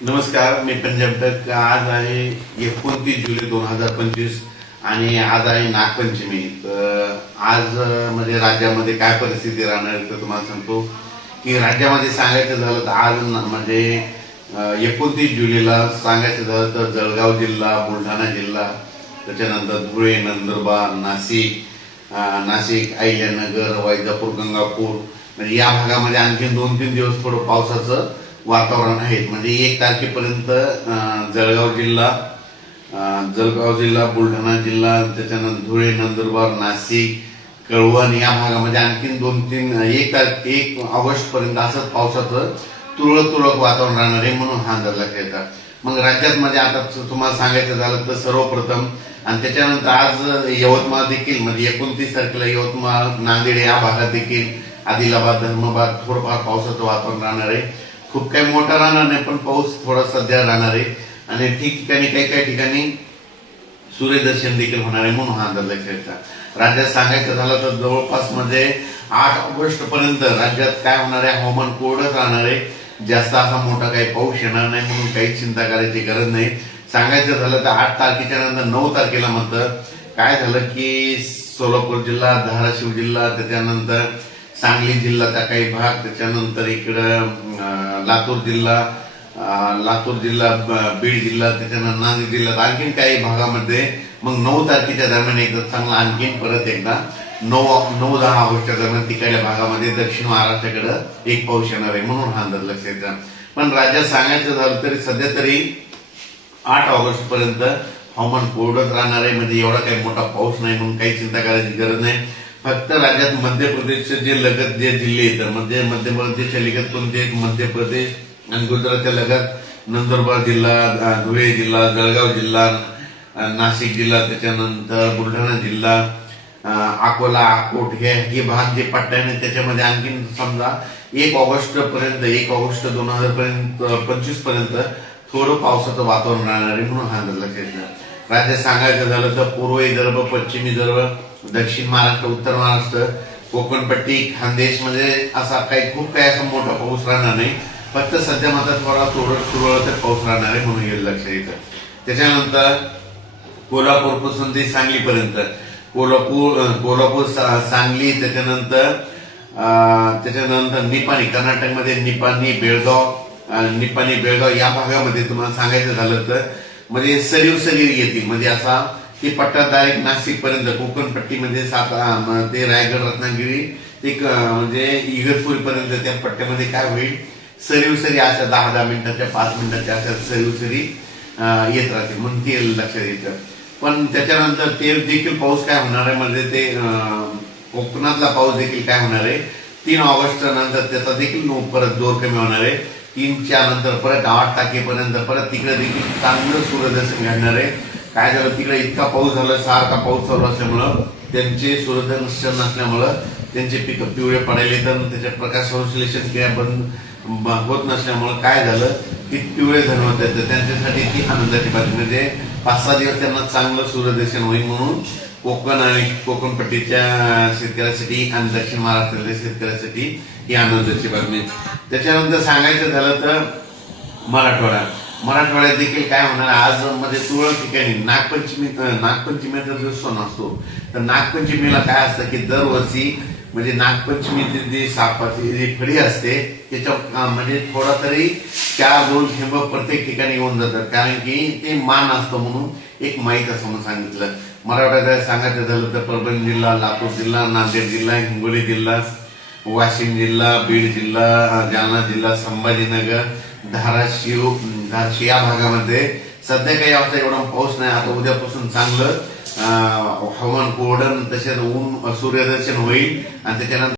नमस्कार मी पंजाब तक आज आहे एकोणतीस जुलै दोन हजार पंचवीस आणि आज आहे नागपंचमी. तर आज म्हणजे राज्यामध्ये काय परिस्थिती राहणार तर तुम्हाला सांगतो. की राज्यामध्ये सांगायचं झालं तर आज म्हणजे एकोणतीस जुलैला सांगायचं झालं तर जळगाव जिल्हा बुलढाणा जिल्हा त्याच्यानंतर धुळे नंदुरबार नाशिक नाशिक अहिल्यानगर वैजापूर गंगापूर. म्हणजे या भागामध्ये आणखी दोन तीन दिवस थोडं पावसाचं वातावरण आहेत. म्हणजे एक तारखेपर्यंत जळगाव जिल्हा जळगाव जिल्हा बुलढाणा जिल्हा त्याच्यानंतर धुळे नंदुरबार नाशिक कळवण या भागामध्ये आणखीन दोन तीन एक तारख एक ऑगस्ट पर्यंत असंच पावसाचं तुरळक तुरळक वातावरण राहणार आहे म्हणून हा अंदाज लक्षात येतात. मग राज्यात म्हणजे आता तुम्हाला सांगायचं झालं तर सर्वप्रथम आणि त्याच्यानंतर आज यवतमाळ देखील म्हणजे एकोणतीस तारखेला यवतमाळ नांदेड या भागात देखील आदिलाबाद धर्माबाद थोडंफार पावसाचं वातावरण राहणार आहे. खूप काही मोठा राहणार नाही पण पाऊस थोडा सध्या राहणार आहे. आणि ठिकठिकाणी काही काही ठिकाणी सूर्यदर्शन देखील होणार आहे म्हणून हा अंदाज लक्षात राज्यात सांगायचं झालं तर जवळपास म्हणजे आठ ऑगस्ट पर्यंत राज्यात काय होणार आहे हवामान कोरडच राहणार आहे. जास्त असा मोठा काही पाऊस येणार नाही म्हणून काही चिंता करायची गरज नाही. सांगायचं झालं तर आठ तारखेच्या नंतर नऊ तारखेला म्हणतं काय झालं की सोलापूर जिल्हा धाराशिव जिल्हा त्याच्यानंतर सांगली जिल्ह्याचा काही भाग त्याच्यानंतर इकडं लातूर जिल्हा लातूर जिल्हा बीड जिल्हा त्याच्यानंतर नांदेड जिल्ह्यात आणखीन काही भागामध्ये मग नऊ तारखेच्या दरम्यान एकदा चांगला आणखीन परत एकदा नऊ नऊ दहा ऑगस्टच्या दरम्यान तिकडल्या भागामध्ये दक्षिण महाराष्ट्राकडे एक पाऊस येणार आहे म्हणून हा अंदाज लक्षात घ्या. पण राज्यात सांगायचं झालं तरी सध्या तरी आठ ऑगस्ट पर्यंत हवामान कोरडंच राहणार आहे. म्हणजे एवढा काही मोठा पाऊस नाही म्हणून काही चिंता करायची गरज नाही. फक्त राज्यात मध्य प्रदेशचे जे लगत जे जिल्हे येतात म्हणजे मध्य प्रदेशच्या लगत कोणते मध्य प्रदेश आणि गुजरातच्या लगत नंदुरबार जिल्हा धुळे जिल्हा जळगाव जिल्हा नाशिक जिल्हा त्याच्यानंतर बुलढाणा जिल्हा अकोला अकोट हे हे भाग जे पट्ट्याने त्याच्यामध्ये आणखीन समजा एक ऑगस्ट पर्यंत एक ऑगस्ट दोन हजार पर्यंत पंचवीसपर्यंत थोडं पावसाचं वातावरण राहणार आहे म्हणून हा लक्षात येतो. राज्यात सांगायचं झालं तर पूर्व विदर्भ पश्चिम विदर्भ दक्षिण महाराष्ट्र उत्तर महाराष्ट्र कोकणपट्टी खानदेशमध्ये असा काही खूप काही असा मोठा पाऊस राहणार नाही. फक्त सध्या मात्र थोडा तुरळक तुरळक पाऊस राहणार आहे म्हणून हे लक्षात येतं त्याच्यानंतर कोल्हापूरपासून ते सांगलीपर्यंत. कोल्हापूर कोल्हापूर सा- सांगली त्याच्यानंतर त्याच्यानंतर निपाणी कर्नाटकमध्ये निपाणी बेळगाव निपाणी बेळगाव या भागामध्ये तुम्हाला सांगायचं झालं तर म्हणजे सरीव सरीव येतील म्हणजे असा की पट्टा डायरेक्ट नाशिक पर्यंत कोकण पट्टीमध्ये सात अं, ते रायगड रत्नागिरी ते म्हणजे इगतपूर पर्यंत त्या पट्ट्यामध्ये काय होईल? सरीव सरी अशा दहा दहा मिनिटाच्या पाच मिनिटाच्या अशा सरीव सरी येत राहते. म्हणून ते लक्षात येतं. पण त्याच्यानंतर ते देखील पाऊस काय होणार आहे? म्हणजे ते कोकणातला पाऊस देखील काय होणार आहे? तीन ऑगस्ट नंतर त्याचा देखील नो- परत जोर कमी होणार आहे. तीनच्या नंतर परत आठ तारखेपर्यंत परत तिकडे देखील चांगलं सूर्यदर्शन घडणार आहे. काय झालं तिकडे इतका पाऊस झाला सारखा पाऊस चालू असल्यामुळं त्यांचे सूर्यदर्शन नसल्यामुळं त्यांचे पिकं पिवळे पडायले तर त्याच्या प्रकाश संश्लेषण क्रिया बंद होत नसल्यामुळं काय झालं की पिवळे धर्म होत त्यांच्यासाठी ती आनंदाची बातमी. म्हणजे पाच सहा दिवस त्यांना चांगलं सूर्यदर्शन होईल म्हणून कोकण आणि कोकणपट्टीच्या शेतकऱ्यासाठी आणि दक्षिण महाराष्ट्रातल्या शेतकऱ्यासाठी ही आनंदाची बातमी. त्याच्यानंतर सांगायचं झालं तर मराठवाडा. मराठवाड्यात देखील काय होणार आज मध्ये तुरळक ठिकाणी नागपंचमी नागपंचमीचा जो सण असतो तर नागपंचमीला काय असतं की दरवर्षी म्हणजे नागपंचमीची जी सापाची जी फळी असते त्याच्या म्हणजे थोडा तरी चार दोन थेंब प्रत्येक ठिकाणी येऊन जातात. कारण की ते मान असतं म्हणून एक माहीत असं म्हणून सांगितलं. मराठवाड्यात सांगायचं झालं तर परभणी जिल्हा लातूर जिल्हा नांदेड जिल्हा हिंगोली जिल्हा वाशिम जिल्हा बीड जिल्हा जालना जिल्हा संभाजीनगर धाराशिव धाराशिव या भागामध्ये सध्या काही अवस्था एवढा पाऊस नाही. आता उद्यापासून चांगलं हवामान कोरडण तसेच ऊन सूर्यदर्शन होईल आणि त्याच्यानंतर